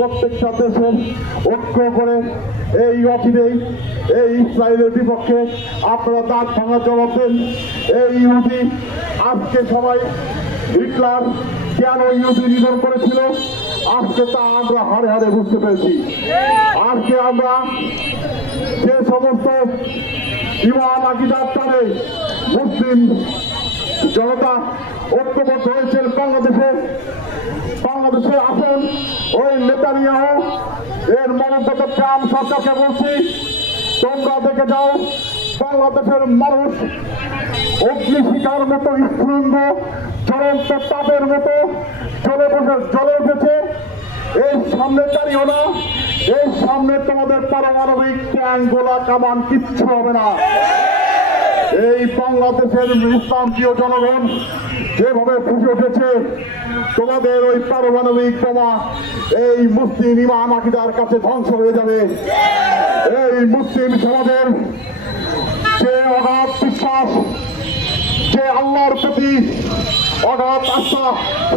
প্রত্যেকটা দেশের ঐক্য করে এই অচিরেই এই ইসরায়েলের বিপক্ষে আপনারা দাঁত ভাঙা জবাব দেন। এই ইহুদি, আজকে সবাই হিটলার কেন ইহুদি নিধন করেছিল? আজকে তা আমরা হারে হারে বুঝতে পেরেছি। আজকে আমরা যে সমস্ত ইমান আকিদার টানে মুসলিম জনতা ঐক্যবদ্ধ হয়েছেন বাংলাদেশে। বাংলাদেশে আসুন ওই নেতানিয়াহ, এর মনোগত ট্রাম্প সরকারকে বলছি, তোমরা দেখে যাও, বাংলাদেশের মানুষ অগ্নিশিকার মতো স্ফুলিঙ্গ জ্বলন্ত তাপের মতো, জ্বলে বসে, জ্বলে উঠেছে। এই সামনে দাঁড়িয়েও না, এই সামনে তোমাদের পারমাণবিক ট্যাঙ্ক গোলা কামান কিচ্ছু হবে না। বাংলাদেশের ইসলাম প্রিয় জনগণ যেভাবে ফুসে উঠেছে, তোমাদের ওই পারমাণবিক বোমা এই মুসলিম ইমান আকিদার কাছে ধ্বংস হয়ে যাবে। এই মুসলিম সমাজের যে অগাধ বিশ্বাস, যে আল্লাহর প্রতি অগাধ আস্থা,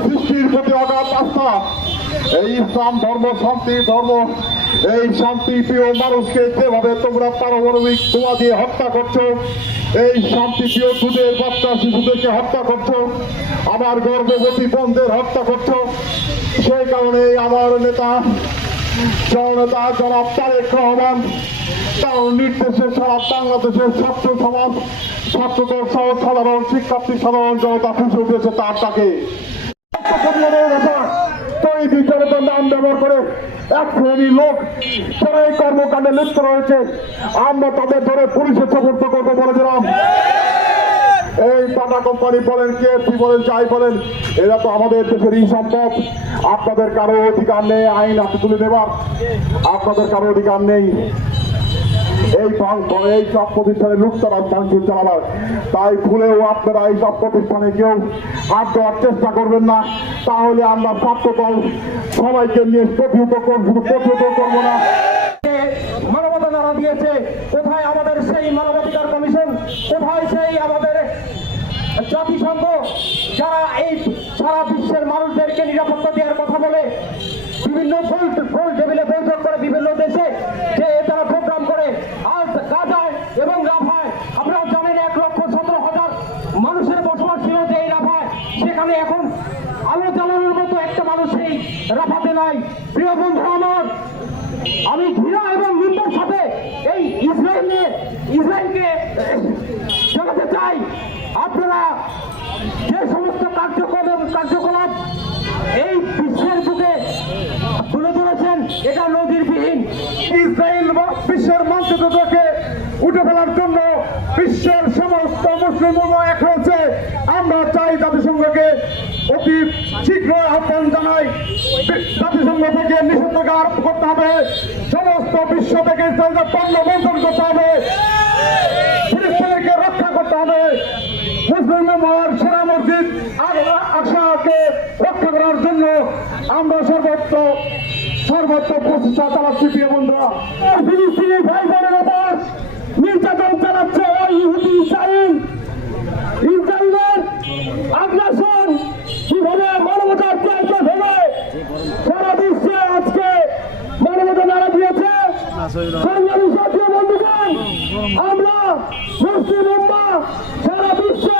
সৃষ্টির প্রতি অগাধ আস্থা, এই ইসলাম ধর্ম, শান্তি ধর্ম এই শান্তি প্রিয় মানুষকে যেভাবে তোমরা পারমাণবিক বোমা দিয়ে হত্যা করছ, এই শান্তি প্রিয় দুধের বাচ্চা শিশুদেরকে হত্যা করছ, আমার গর্ভবতী বোনদের হত্যা করছ, সেই কারণে আমার নেতা জননেতা জনাব তারেক রহমান তার নির্দেশে সারা বাংলাদেশের ছাত্র সমাজ, ছাত্রদল সহ সাধারণ শিক্ষার্থী, সাধারণ জনতা খুশি উঠেছে তার তাকে নাম ব্যবহার করে এক শ্রেণি লোক যারা এই কর্মকাণ্ডে লিপ্ত রয়েছে। আমরা তাদের ধরে পুলিশের সমর্থ করব বলেছিলাম এই টাটা কোম্পানি বলেন কে কেএফসি বলেন চাই বলেন, এরা তো আমাদের দেশেরই সম্পদ। আপনাদের কারও অধিকার নেই, আইন হাতে তুলে দেবার। আপনাদের কারও অধিকার নেই। এই এই সব প্রতিষ্ঠানে লুটতরাজ ভাঙচুর চালাবার। তাই ভুলেও আপনারা এই সব প্রতিষ্ঠানে কেউ হাত দেওয়ার চেষ্টা করবেন না। তাহলে আমরা ছাত্র দল সবাইকে নিয়ে প্রতিহত প্রতিহত করব না। মানবতা দিয়েছে? কোথায় আমাদের সেই মানবাধিকার কমিশন? সেই আমাদের এই সারা বিশ্বের মানুষদেরকে নিরাপত্তা দেওয়ার কথা বলে, বিভিন্ন গোল টেবিলে এই রাফাতে নাই। প্রিয় বন্ধু আমার, আমি ঘৃণা এবং নিন্দার সাথে এই ইসরায়েলে ইসরায়েলকে জানাতে চাই। আপনারা যে সমস্ত কার্যক্রম কার্যকলাপ এই বিশ্বের বুকে তুলে ধরেছেন, এটা নদীরবিহীন ইসরায়েল বিশ্বের মানচিত্র উঠে ফেলার জন্য বিশ্বের সমস্ত মুসলিম এক হয়েছে। আমরা চাই জাতিসংঘকে অতি শীঘ্র আহ্বান জানাই জাতিসংঘ থেকে নিষেধাজ্ঞা আরোপ করতে হবে। সমস্ত বিশ্ব থেকে ইসরায়েলের পণ্য বন্ধন করতে হবে। ফিলিস্তিনিকে রক্ষা করতে হবে। মুসলিম উম্মাহর সেরা মসজিদ আশাকে রক্ষা করার জন্য আমরা সর্বত্র সর্বত্র প্রচেষ্টা চালাচ্ছি, প্রিয় বন্ধুরা বোনের ওপর নির্যাতন চালাচ্ছে ওই ইহুদি ইসরায়েল ইসরায়েলের আগ্রাসন কীভাবে মানবতার ত্যাগকে ভেঙে সারা বিশ্বে আজকে মানবতা নাড়া দিয়েছে সংগ্রামী জাতীয় বন্ধুগণ আমরা মুসলিম সারা বিশ্বে